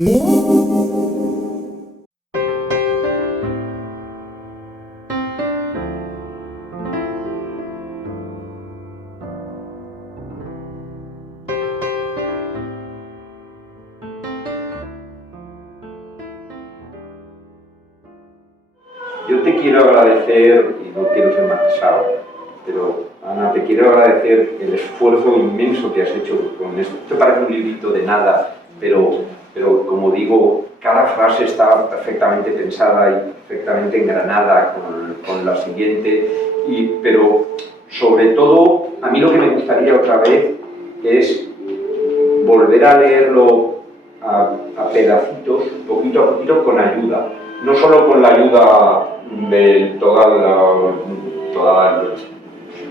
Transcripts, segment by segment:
Yo te quiero agradecer, y no quiero ser más pesado, pero Ana, te quiero agradecer el esfuerzo inmenso que has hecho con esto. Esto parece un librito de nada, pero como digo, cada frase está perfectamente pensada y perfectamente engranada con la siguiente, pero sobre todo, a mí lo que me gustaría otra vez es volver a leerlo a pedacitos, poquito a poquito, con ayuda. No solo con la ayuda de toda la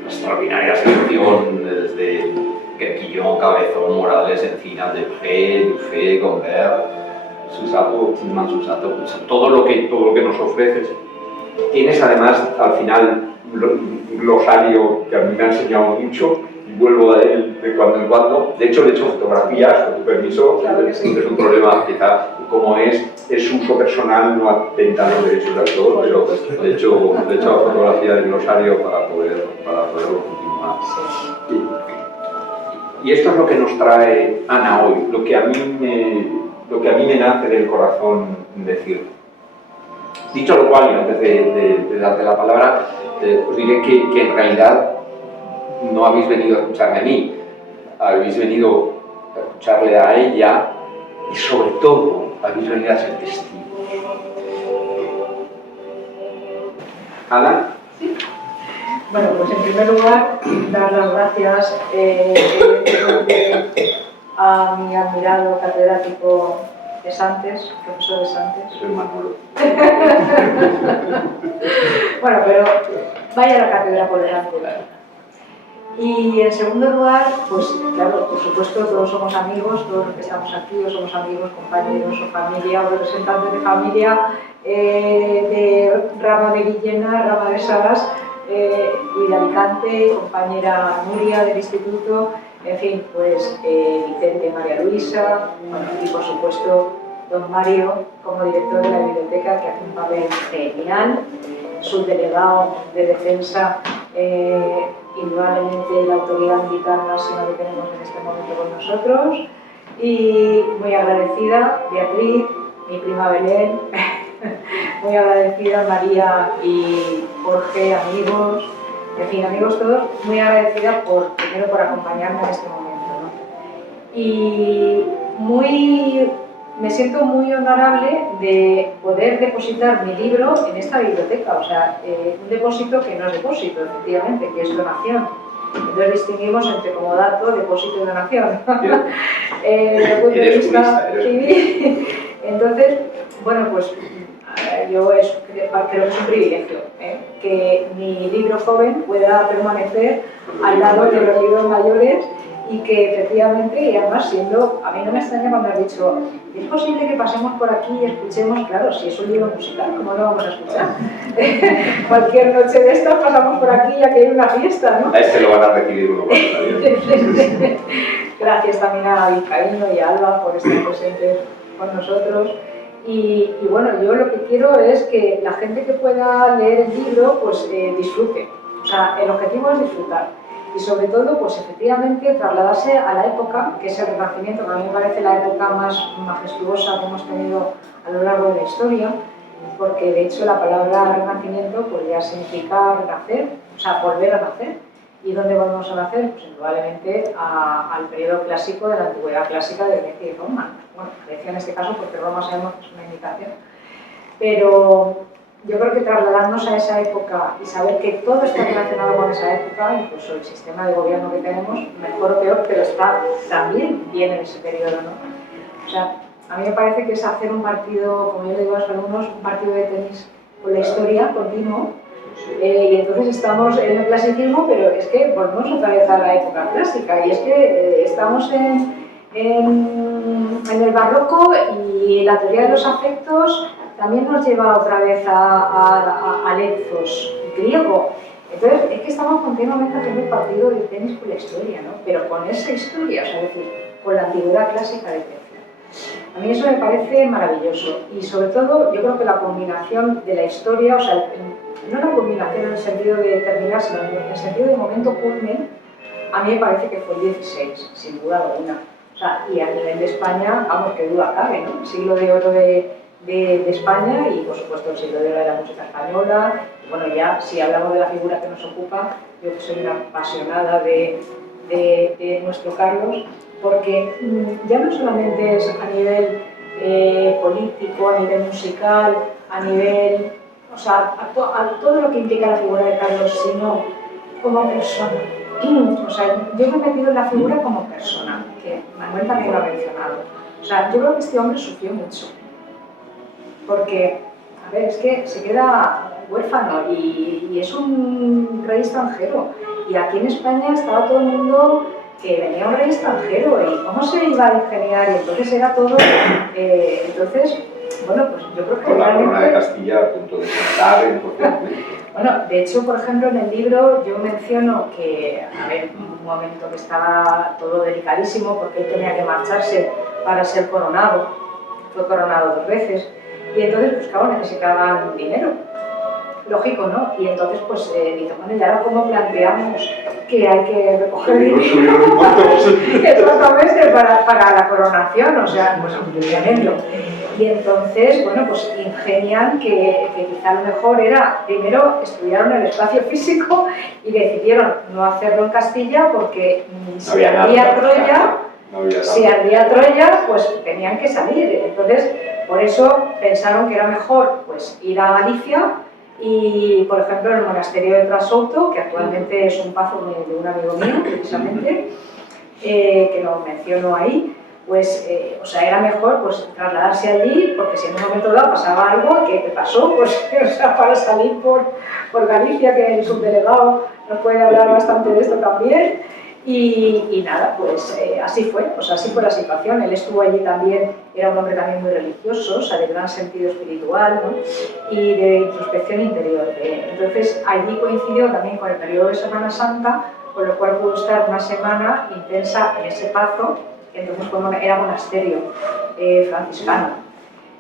extraordinaria selección desde Querquillón, Cabezón, Morales, Encinas, Delgé, Dufay, Gombert, Susato, todo lo que nos ofreces. Tienes además al final un glosario que a mí me ha enseñado mucho y vuelvo a él de cuando en cuando. De hecho, le he hecho fotografías, con tu permiso, claro que sí. Es un problema quizá, como es uso personal, no atenta a los derechos de autor, pero le he hecho fotografía del glosario para poderlo continuar. Y esto es lo que nos trae Ana hoy, lo que a mí me nace del corazón decir. Dicho lo cual, y antes de darte la palabra, os diré que en realidad no habéis venido a escucharme a mí, habéis venido a escucharle a ella y sobre todo habéis venido a ser testigos. Ana. Sí. Bueno, pues en primer lugar, dar las gracias a mi admirado catedrático de Santes, profesor de Santes. Soy Manolo. Bueno, pero vaya a la cátedra por delante. Y en segundo lugar, pues claro, por supuesto todos somos amigos, todos los que estamos aquí, o somos amigos, compañeros o familia o representantes de familia, de rama de Villena, rama de Saras, y de Alicante, compañera Nuria del instituto, en fin, pues Vicente, María Luisa, bueno, y por supuesto don Mario como director de la biblioteca, que hace un papel genial, subdelegado de defensa, indudablemente la autoridad militar máxima que tenemos en este momento con nosotros, y muy agradecida Beatriz, mi prima Belén, muy agradecida María y Jorge, amigos, en fin, amigos todos, muy agradecida primero por acompañarme en este momento, ¿no? Y me siento muy honorable de poder depositar mi libro en esta biblioteca, o sea, un depósito que no es depósito, efectivamente, que es donación. Entonces distinguimos entre comodato, depósito y donación. Desde el punto de vista civil. Entonces, bueno, pues yo creo que es un privilegio que mi libro joven pueda permanecer al lado de los libros mayores y que efectivamente, y además siendo, a mí no me extraña cuando has dicho, ¿es posible que pasemos por aquí y escuchemos? Claro, si es un libro musical, ¿cómo lo vamos a escuchar? Cualquier noche de estas pasamos por aquí ya que hay una fiesta, ¿no? A este lo van a recibir uno cuando salió. Gracias también a Vizcaíno y a Alba por estar presentes con nosotros. Y bueno, yo lo que quiero es que la gente que pueda leer el libro, pues disfrute. O sea, el objetivo es disfrutar. Y sobre todo, pues efectivamente, trasladarse a la época, que es el Renacimiento, que a mí me parece la época más majestuosa que hemos tenido a lo largo de la historia, porque de hecho la palabra Renacimiento pues ya significa renacer, o sea, volver a nacer. ¿Y dónde volvemos a nacer? Pues indudablemente al periodo clásico de la antigüedad clásica de Grecia y Roma. Bueno, Grecia en este caso, porque Roma sabemos que es una indicación. Pero yo creo que trasladarnos a esa época y saber que todo está relacionado con esa época, incluso el sistema de gobierno que tenemos, mejor o peor, pero está también bien en ese periodo, ¿no? O sea, a mí me parece que es hacer un partido, como yo le digo a los alumnos, un partido de tenis con la historia continuo, y entonces estamos en el clasicismo, pero es que volvemos otra vez a la época clásica, y es que estamos en el barroco, y la teoría de los afectos también nos lleva otra vez a Lethos, griego. Entonces, es que estamos continuamente haciendo el partido de tenis con la historia, ¿no? Pero con esa historia, o sea, es decir, con la antigüedad clásica de Grecia. A mí eso me parece maravilloso y sobre todo yo creo que la combinación de la historia, o sea, no la combinación en el sentido de terminar, sino en el sentido de momento culmen, a mí me parece que fue el 16, sin duda alguna. O sea, y a nivel de España, vamos, que duda cabe, ¿no? El siglo de oro de España y, por supuesto, el siglo de oro de la música española. Y, bueno, ya, si hablamos de la figura que nos ocupa, yo que soy una apasionada de nuestro Carlos, porque ya no solamente es a nivel político, a nivel musical, a nivel, o sea, a todo lo que implica la figura de Carlos, sino como persona. O sea, yo me he metido en la figura como persona, que Manuel también lo ha mencionado. O sea, yo creo que este hombre sufrió mucho, porque, a ver, es que se queda huérfano y es un rey extranjero. Y aquí en España estaba todo el mundo que venía un rey extranjero y cómo se iba a ingeniar, y entonces era todo, entonces, bueno, pues yo creo que con la realmente... corona de Castilla a punto de saltar en cualquier momento. Bueno, de hecho, por ejemplo, en el libro yo menciono que, a ver, un momento que estaba todo delicadísimo porque él tenía que marcharse para ser coronado, fue coronado 2 veces, y entonces, pues claro, necesitaban dinero. Lógico, ¿no? Y entonces, pues, dice, bueno, ¿y ahora cómo planteamos que hay que recoger dinero? Exactamente, para la coronación, o sea, pues tremendo. Y entonces, bueno, pues ingenian que quizá lo mejor era, primero estudiaron el espacio físico y decidieron no hacerlo en Castilla porque si ardía Troya, pues tenían que salir. Entonces, por eso pensaron que era mejor pues ir a Galicia y, por ejemplo, en el monasterio de Trasouto, que actualmente es un pazo de un amigo mío, precisamente, que lo menciono ahí, pues, o sea, era mejor pues trasladarse allí, porque si en un momento dado pasaba algo, ¿qué pasó? Pues, o sea, para salir por Galicia, que el subdelegado nos puede hablar bastante de esto también, y nada, pues así fue, pues así fue la situación. Él estuvo allí también, era un hombre también muy religioso, o sea, de gran sentido espiritual, ¿no? Y de introspección interior. Entonces, allí coincidió también con el periodo de Semana Santa, con lo cual pudo estar una semana intensa en ese pazo, que entonces era monasterio franciscano.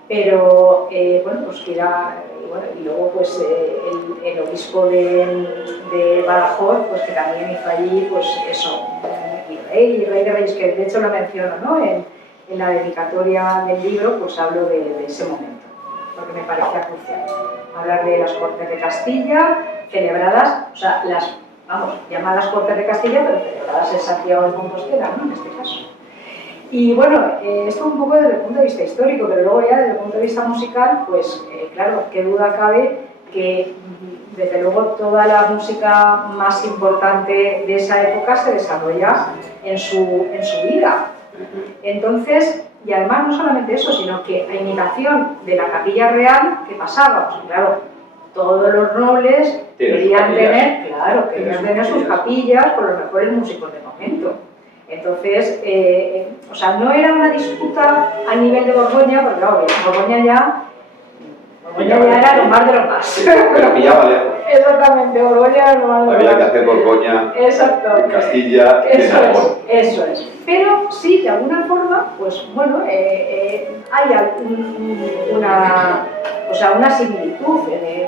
Pero, bueno, pues que era, bueno, y luego pues el obispo de Badajoz, pues que también hizo allí, pues eso, y rey de reyes, que de hecho lo menciono, ¿no? En la dedicatoria del libro, pues hablo de ese momento, porque me parecía crucial. Hablar de las Cortes de Castilla, celebradas, o sea, las, vamos, llamadas Cortes de Castilla, pero celebradas en Santiago de Compostela, ¿no? En este caso. Y bueno, esto un poco desde el punto de vista histórico, pero luego ya desde el punto de vista musical, pues claro, qué duda cabe que desde luego toda la música más importante de esa época se desarrolla en su vida. Entonces, y además no solamente eso, sino que a imitación de la capilla real, ¿qué pasaba? Pues claro, todos los nobles querían tener sus capillas con los mejores músicos del momento. Entonces, o sea, no era una disputa a nivel de Borgoña, porque claro, Borgoña ya era lo más de lo más. Pero pillaba lejos. Exactamente, Borgoña era lo más de lo más. Había que hacer Borgoña, en Castilla, eso es. Pero sí, de alguna forma, pues bueno, hay una similitud,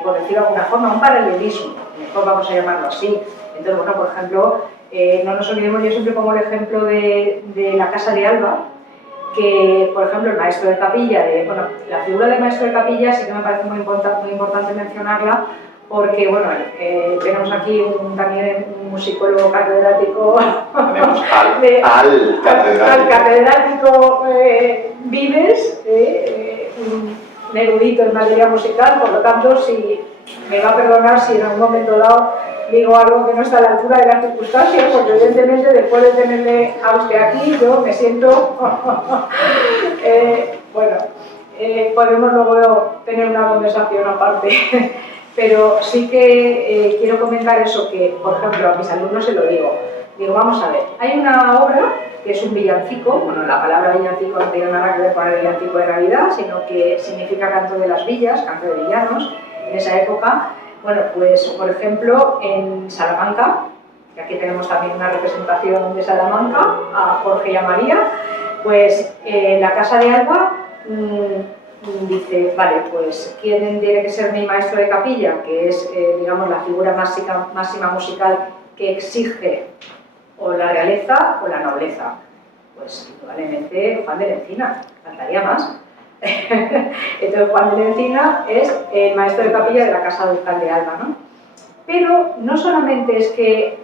por decirlo de alguna forma, un paralelismo, mejor vamos a llamarlo así. Entonces, bueno, por ejemplo, no nos olvidemos, yo siempre pongo el ejemplo de la Casa de Alba, que, por ejemplo, el maestro de capilla, bueno, la figura del maestro de capilla sí que me parece muy importante mencionarla, porque, bueno, tenemos aquí también un musicólogo catedrático, tenemos al catedrático Vives, un erudito en materia musical, por lo tanto, si me va a perdonar si en algún momento dado digo algo que no está a la altura de las circunstancias, porque evidentemente después de tenerle a usted aquí, yo me siento, bueno, podemos luego tener una conversación aparte, pero sí que quiero comentar eso, que por ejemplo a mis alumnos se lo digo, vamos a ver, hay una obra que es un villancico, bueno, la palabra villancico no tiene nada que ver con el villancico de Navidad, sino que significa canto de las villas, canto de villanos, en esa época. Bueno, pues por ejemplo en Salamanca, que aquí tenemos también una representación de Salamanca, a Jorge y a María, Pues la Casa de Alba dice, vale, pues ¿quién tiene que ser mi maestro de capilla? Que es, digamos, la figura máxima musical que exige o la realeza o la nobleza. Pues indudablemente Juan de la Encina, faltaría más. Entonces Juan de la Encina es el maestro de capilla de la Casa Ducal de Alba, ¿no? Pero no solamente es que,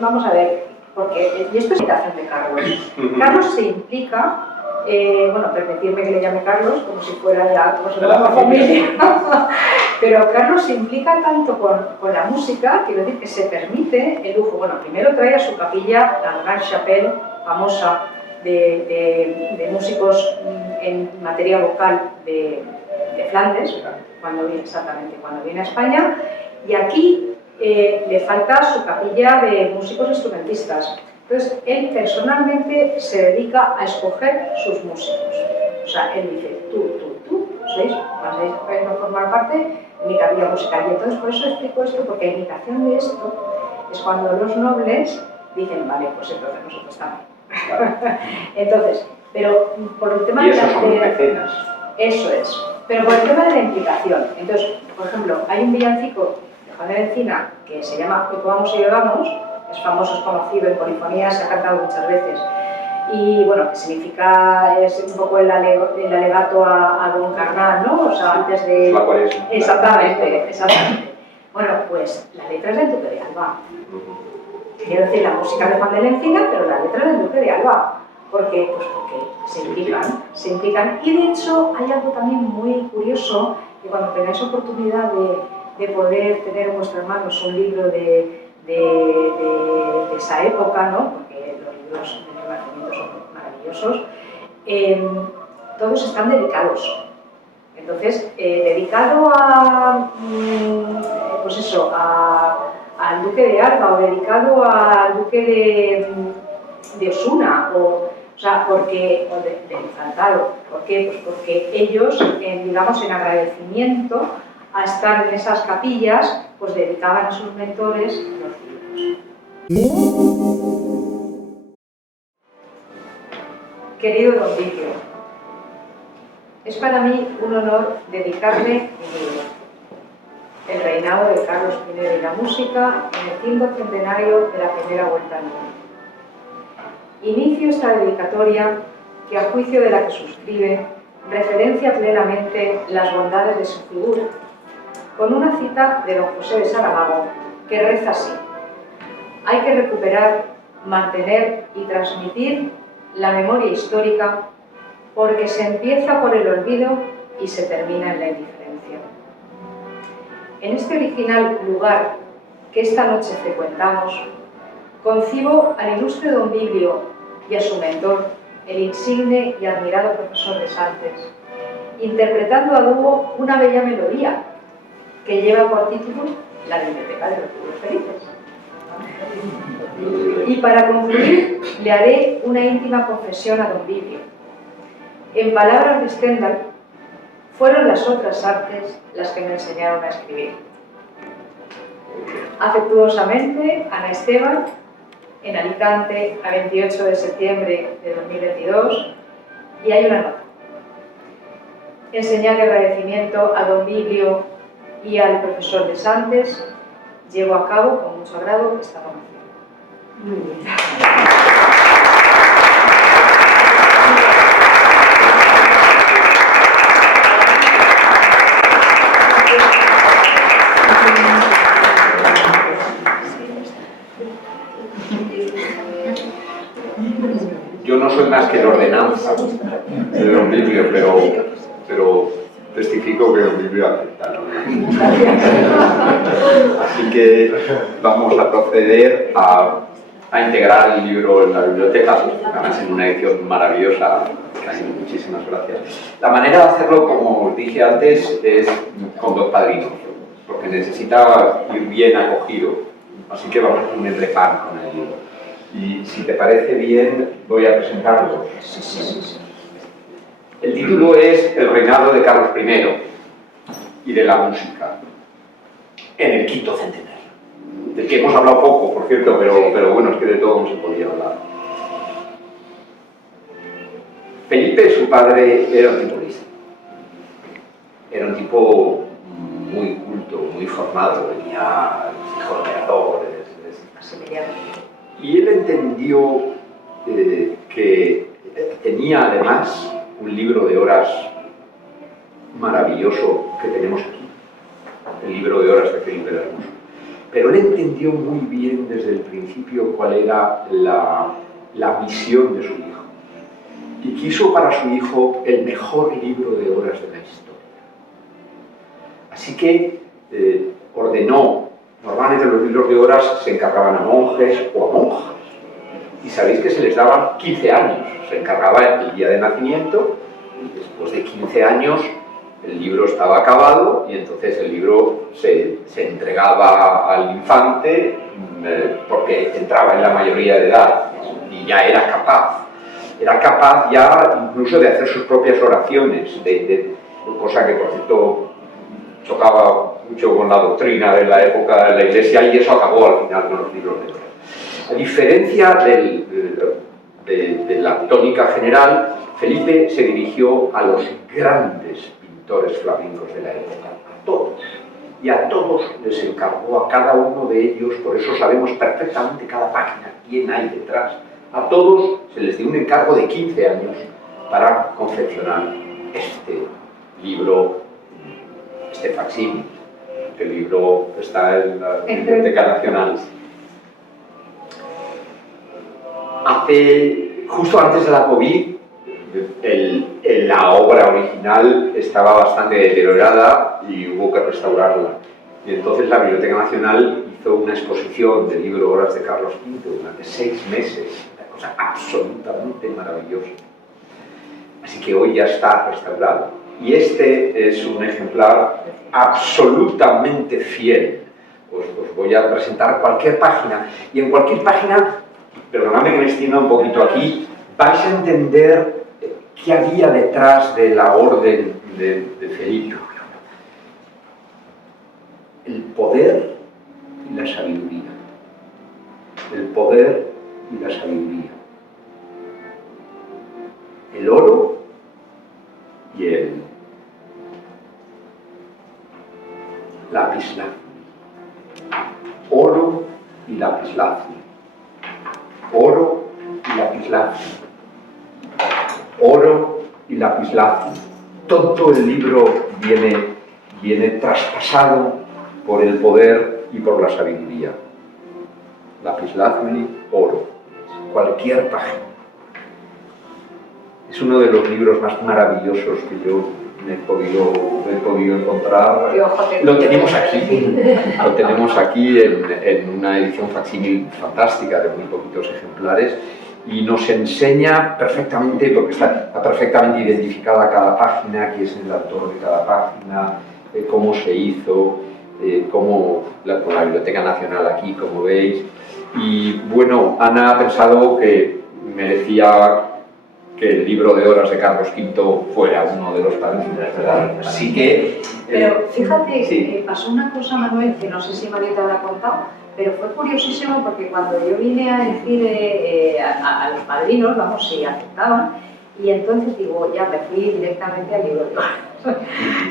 vamos a ver, porque, y esto es invitación de Carlos. Carlos se implica, bueno, permitirme que le llame Carlos, como si fuera ya pues, de la familia, pero Carlos se implica tanto con la música, quiero decir que se permite el lujo. Bueno, primero trae a su capilla la Gran Chapelle, famosa, de músicos en materia vocal de Flandes, cuando viene a España, y aquí le falta su capilla de músicos instrumentistas. Entonces, él personalmente se dedica a escoger sus músicos. O sea, él dice, tú, ¿sois? ¿Vais a formar parte de mi capilla musical? Y entonces, por eso explico esto, porque a imitación de esto es cuando los nobles dicen, vale, pues entonces nosotros también. Entonces, pero por el tema de mecenas. Eso es. Pero por el tema de la implicación. Entonces, por ejemplo, hay un villancico de Juan de la Encina que se llama Hoy comamos y bebamos, es famoso, es conocido en polifonía, se ha cantado muchas veces. Y bueno, que significa, es un poco el alegato a Don Carnal, ¿no? O sea, antes de... Exactamente. Bueno, pues la letra es del Duque de Alba. Quiero decir, la música de Juan de la Encina, pero la letra del Duque de Alba. ¿Por qué? Pues porque se implican. Y de hecho, hay algo también muy curioso, que cuando tengáis oportunidad de poder tener en vuestras manos un libro de esa época, ¿no? Porque los libros del Renacimiento son maravillosos, todos están dedicados. Entonces, dedicado a, pues eso, al Duque de Alba o dedicado al Duque de Osuna, o sea, porque, o de Infantado. ¿Por qué? Pues porque ellos, digamos, en agradecimiento a estar en esas capillas, pues dedicaban a sus mentores los libros. Querido Don Víctor, es para mí un honor dedicarle mi libro, El reinado de Carlos I y la música en el 5º centenario de la primera vuelta al mundo. Inicio esta dedicatoria que, a juicio de la que suscribe, referencia plenamente las bondades de su figura, con una cita de don José de Saramago que reza así: hay que recuperar, mantener y transmitir la memoria histórica porque se empieza por el olvido y se termina en la indiferencia. En este original lugar que esta noche frecuentamos, concibo al ilustre don Biblio y a su mentor, el insigne y admirado profesor de Santes, interpretando a dúo una bella melodía que lleva por título La Biblioteca de los Pueblos Felices. Y para concluir, le haré una íntima confesión a don Biblio. En palabras de Stendhal, fueron las otras artes las que me enseñaron a escribir. Afectuosamente, Ana Esteban, en Alicante, a 28 de septiembre de 2022, y hay una nota. En señal de agradecimiento a don Biblio y al profesor de Santes, llevo a cabo con mucho agrado esta donación. Muy bien. Yo no soy más que el ordenanza de don Biblio, pero testifico que don Biblio acepta. Así que vamos a proceder a integrar el libro en la biblioteca, además en una edición maravillosa. Muchísimas gracias. La manera de hacerlo, como os dije antes, es con dos padrinos, porque necesita ir bien acogido. Así que vamos a ponerle pan con el libro. Y si te parece bien, voy a presentarlo. El título es El reinado de Carlos I y de la música en el 5º centenario, del que hemos hablado poco, por cierto, pero bueno, es que de todo no se podía hablar. Felipe, su padre, era un tipo listo. Era un tipo muy culto, muy formado, venía hijo de emperadores. Y él entendió que tenía además un libro de horas maravilloso que tenemos aquí, el libro de horas de Felipe el Hermoso. Pero él entendió muy bien desde el principio cuál era la visión de su hijo. Y quiso para su hijo el mejor libro de horas de la historia. Así que ordenó, normalmente los libros de horas se encargaban a monjes o a monjas. Y sabéis que se les daban 15 años. Se encargaba el día de nacimiento y después de 15 años el libro estaba acabado y entonces el libro se entregaba al infante porque entraba en la mayoría de edad y ya era capaz. Era capaz ya incluso de hacer sus propias oraciones, cosa que por cierto chocaba mucho con la doctrina de la época de la Iglesia y eso acabó al final con los libros de horas. A diferencia de la tónica general, Felipe se dirigió a los grandes pintores flamencos de la época, a todos. Y a todos les encargó, a cada uno de ellos, por eso sabemos perfectamente cada página, quién hay detrás. A todos se les dio un encargo de 15 años para confeccionar este libro, este facsímil. El libro está en la Biblioteca Nacional. Justo antes de la COVID, la obra original estaba bastante deteriorada y hubo que restaurarla. Y entonces la Biblioteca Nacional hizo una exposición del libro Horas de Carlos V durante 6 meses, una cosa absolutamente maravillosa. Así que hoy ya está restaurado. Y este es un ejemplar absolutamente fiel. Os voy a presentar cualquier página, y en cualquier página, perdonadme que me extienda un poquito aquí, vais a entender qué había detrás de la orden de Felipe. El poder y la sabiduría. El poder y la sabiduría. El oro y el lapislázuli. Oro y lapislázuli. Oro y lapislázuli. Oro y lapislázuli. Todo el libro viene traspasado por el poder y por la sabiduría. Lapislázuli, oro. Cualquier página. Es uno de los libros más maravillosos que yo he podido encontrar. Lo tenemos aquí en una edición facsímil fantástica de muy poquitos ejemplares y nos enseña perfectamente, porque está perfectamente identificada cada página, quién es el autor de cada página, cómo se hizo, con la Biblioteca Nacional aquí, como veis. Y bueno, Ana ha pensado que merecía que el libro de horas de Carlos V fuera uno de los padrinos, ¿verdad? Así que... Pero fíjate, sí. Pasó una cosa, Manuel, que no sé si María te habrá contado, pero fue curiosísimo porque cuando yo vine a elegir a los padrinos, vamos, si aceptaban, y entonces digo, ya me fui directamente al libro de horas.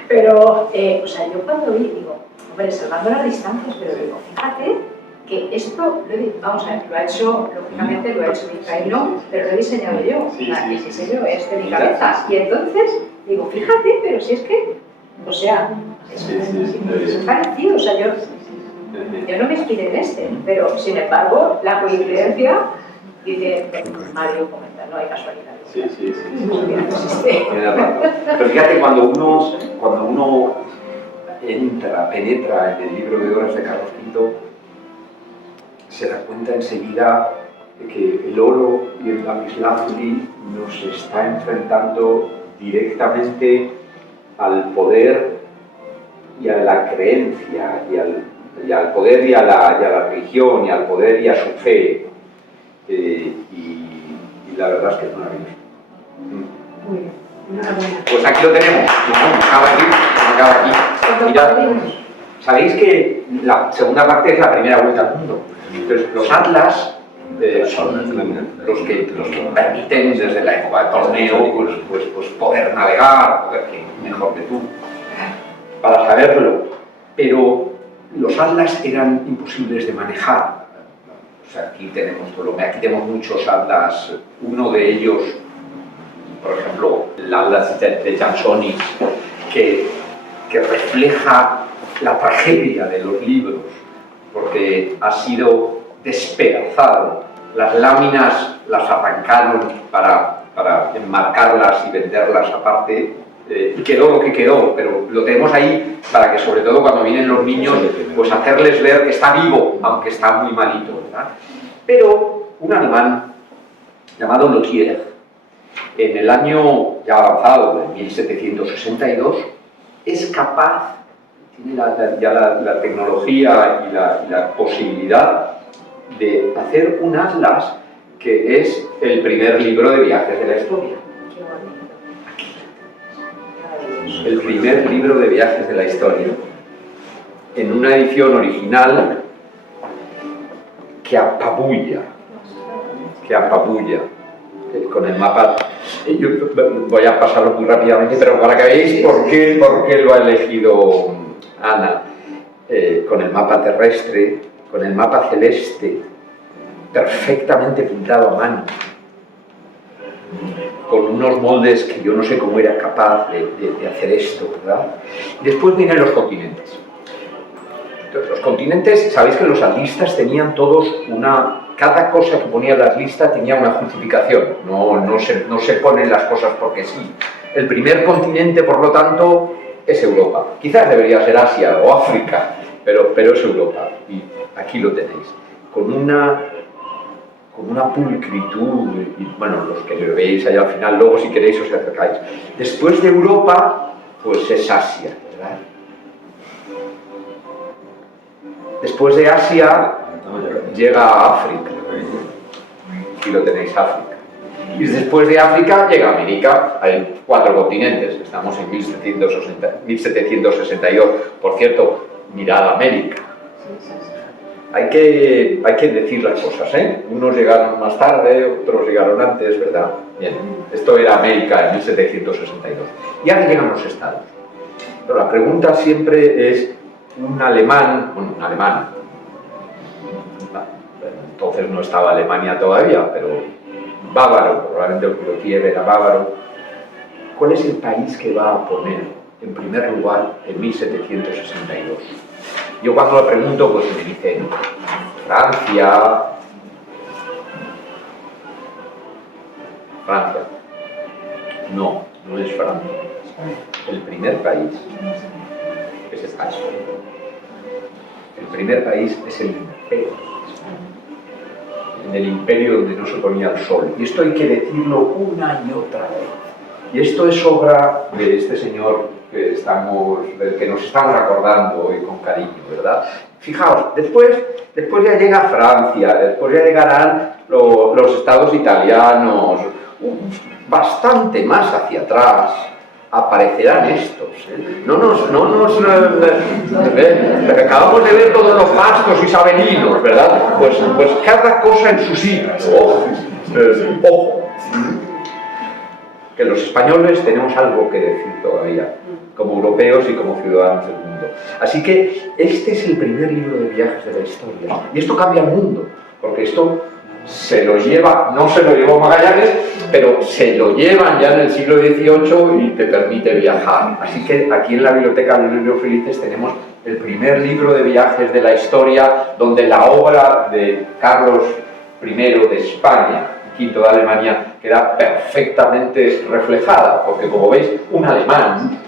Pero, o sea, yo cuando vi, digo, hombre, salvando las distancias, pero digo, fíjate que esto, vamos a ver, lo ha hecho, lógicamente lo ha hecho Vizcaíno, pero lo he diseñado yo, el diseño es de mi cabeza. Y entonces, digo, fíjate, pero si es que, o sea, es parecido, o sea, yo no me inspiré en este, pero sin embargo, la coincidencia, dice Mario comenta, no hay casualidad. Sí. Pero fíjate, cuando uno penetra en el libro de horas de Carlos V, se da cuenta enseguida de que el oro y el lapislázuli nos está enfrentando directamente al poder y a la creencia, y al poder y a la religión, y al poder y a su fe. Y la verdad es que es maravilloso. Muy bien, enhorabuena. Pues aquí lo tenemos. Acaba aquí. Mirad, sabéis que la segunda parte es la primera vuelta al mundo. Entonces, los atlas son los que permiten desde la época de torneo pues poder navegar, mejor que tú, para saberlo. Pero los atlas eran imposibles de manejar. O sea, aquí tenemos muchos atlas. Uno de ellos, por ejemplo, el atlas de Jansonis, que refleja la tragedia de los libros, porque ha sido despedazado. Las láminas las arrancaron para enmarcarlas y venderlas aparte, y quedó lo que quedó, pero lo tenemos ahí para que, sobre todo cuando vienen los niños, pues hacerles ver que está vivo, aunque está muy malito, ¿verdad? Pero un alemán llamado Lothier, en el año ya avanzado, en 1762, es capaz, tiene ya la tecnología y la posibilidad de hacer un atlas que es el primer libro de viajes de la historia. El primer libro de viajes de la historia, en una edición original que apabulla, con el mapa. Yo voy a pasarlo muy rápidamente, pero para que veáis por qué lo ha elegido Ana, con el mapa terrestre, con el mapa celeste, perfectamente pintado a mano, con unos moldes que yo no sé cómo era capaz de hacer esto, ¿verdad? Después vienen los continentes. Los continentes, sabéis que los atlistas tenían todos cada cosa que ponían las listas tenía una justificación, no se ponen las cosas porque sí. El primer continente, por lo tanto, es Europa. Quizás debería ser Asia o África, pero es Europa, y aquí lo tenéis, con una pulcritud, y bueno, los que lo veis ahí al final, luego si queréis os acercáis. Después de Europa, pues es Asia, ¿verdad? Después de Asia llega a África, aquí lo tenéis, África. Y después de África llega América, hay 4 continentes, estamos en 1762. Por cierto, mirad América. Hay que decir las cosas, ¿eh? Unos llegaron más tarde, otros llegaron antes, ¿verdad? Bien, esto era América en 1762. Y ahora llegan los estados. Pero la pregunta siempre es, un alemán, entonces no estaba Alemania todavía, pero bávaro, probablemente Lothier era bávaro, ¿cuál es el país que va a poner en primer lugar en 1762? Yo cuando lo pregunto, pues me dicen Francia. No es Francia. El primer país es España. El primer país es el imperio. En el imperio donde no se ponía el sol. Y esto hay que decirlo una y otra vez. Y esto es obra de este señor del que nos estamos acordando hoy con cariño, ¿verdad? Fijaos, después ya llega Francia, después ya llegarán los estados italianos, bastante más hacia atrás aparecerán estos. Acabamos de ver todos los pastos isabelinos, ¿verdad? Pues cada cosa en su sitio. Ojo. Que los españoles tenemos algo que decir todavía, como europeos y como ciudadanos del mundo. Así que este es el primer libro de viajes de la historia. Y esto cambia el mundo, porque esto no se lo llevó Magallanes, pero se lo llevan ya en el siglo XVIII y te permite viajar. Así que aquí en la Biblioteca de los Libros Felices tenemos el primer libro de viajes de la historia, donde la obra de Carlos I de España, V de Alemania, queda perfectamente reflejada, porque como veis, un alemán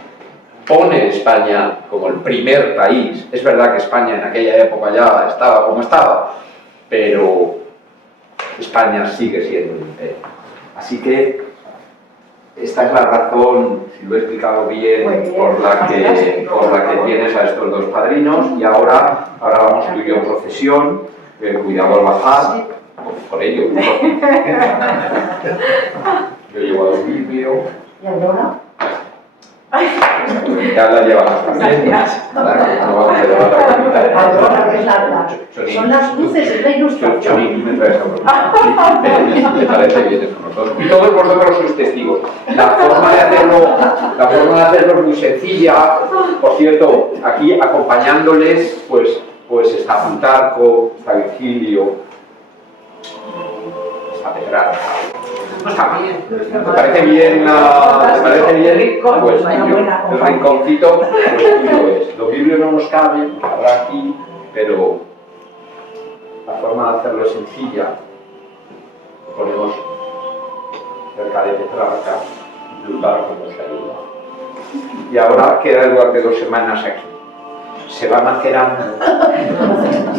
pone España como el primer país. Es verdad que España en aquella época ya estaba como estaba, pero España sigue siendo un imperio. Así que esta es la razón, si lo he explicado bien, por la que tienes a estos dos padrinos. Y ahora vamos tú y yo en procesión, cuidado al bajar, por ello. Yo llevo a un vídeo. ¿Y ahora? Ya la llevamos también. Gracias. Nada, no vamos a llevar la Ahora, que es son las luces, es la ilustración. Choni, me traes a uno. Me parece bien eso, nosotros. Y todos vosotros sois testigos. La forma de hacerlo es muy sencilla. Por cierto, aquí acompañándoles, pues está Plutarco, está Virgilio, está Petrarca. No está bien. ¿Te parece bien? ¿Te parece bien? Pues el rinconcito, pues tuyo es. Los libros no nos caben, habrá aquí, pero la forma de hacerlo es sencilla. Lo ponemos cerca de Petrarca y Plutarco nos ayuda. Y ahora queda durante 2 semanas aquí. Se va macerando,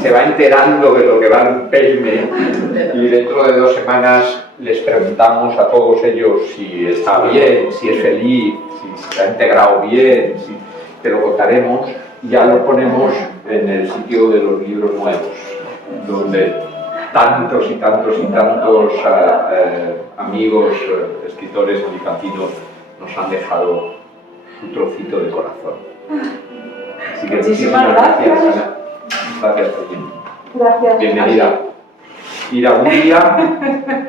se va enterando de lo que va en Pelme y dentro de 2 semanas les preguntamos a todos ellos si está bien, si es feliz, si se ha integrado bien, te lo contaremos y ya lo ponemos en el sitio de los libros nuevos, donde tantos y tantos y tantos amigos, escritores alicantinos nos han dejado su trocito de corazón. Así que muchísimas gracias. Ana. Gracias, Toñín. Gracias. Bienvenida. Y algún día,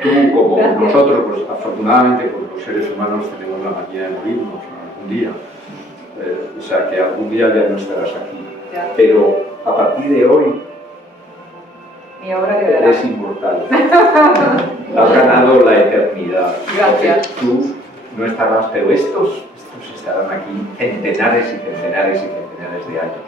tú como nosotros, pues afortunadamente, pues, los seres humanos tenemos la manía de morirnos, algún día. O sea que algún día ya no estarás aquí. Ya. Pero a partir de hoy, Mi obra quedará. eres inmortal. Has ganado la eternidad. Gracias. Porque tú no estarás, pero estos estarán aquí centenares y centenares y centenares de años.